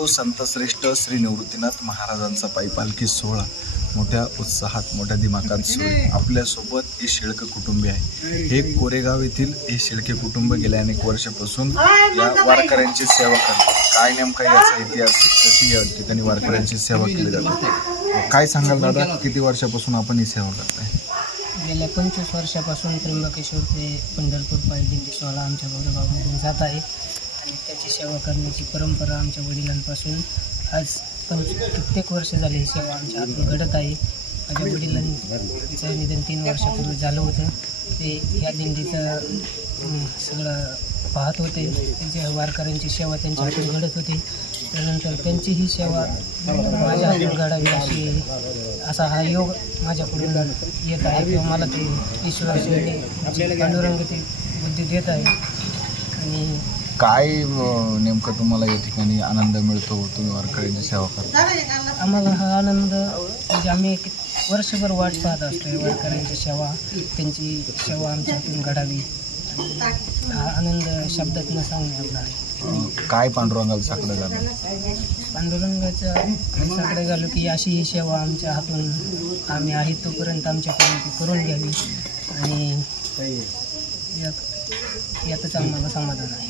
सद्गुरू संतश्रेष्ठ श्री निवृत्तीनाथ महाराजांचा पायी पालखी सोहळा मोठ्या उत्साहात मोठ्या दिमाखात सुरू आहे। आपल्यासोबत हे शेळके कुटुंबी आहे। हे कोरेगाव येथील हे शेळके कुटुंब गेल्या अनेक वर्षापासून या वारकऱ्यांची सेवा करतात। काय नेमका याचा इतिहास, कशी या ठिकाणी वारकऱ्यांची सेवा केली जाते, काय सांगाल दादा? किती वर्षापासून आपण ही सेवा करताय? गेल्या 25 वर्षापासून त्र्यंबकेश्वर ते पंढरपूर पायी दिंडी सोहळा आमच्या कोरेगावमधून जात आहे आणि त्याची सेवा करण्याची परंपरा आमच्या वडिलांपासून आज कित्येक वर्ष झाली ही सेवा आमच्या हातून घडत आहे। माझ्या वडिलांचं निधन 3 वर्षापूर्वी झालं होतं। ते या दिंडीचं सगळं पाहत होते, त्यांच्या वारकऱ्यांची सेवा त्यांच्या हातून घडत होती। त्यानंतर त्यांची ही सेवा माझ्या हातून घडावी असा हा योग माझ्याकडून येत आहे किंवा मला ते ईश्वर पांडुरंग ती बुद्धी देत आहे। आणि काय नेमकं तुम्हाला या ठिकाणी आनंद मिळतो, तुम्ही वारकऱ्यांची सेवा करता? आम्हाला हा आनंद म्हणजे आम्ही वर्षभर वाट पाहत असतो वारकऱ्यांची सेवा, त्यांची सेवा आमच्या हातून घडावी। हा आनंद शब्दात न सांगणे आपला आहे। काय पांडुरंगाला साकडं झालं? पांडुरंगाच्या साकडे झालो की अशी ही सेवा आमच्या हातून आम्ही आहे तोपर्यंत आमच्याकडून ती करून घ्यावी आणि यातच आम्हाला समाधान आहे।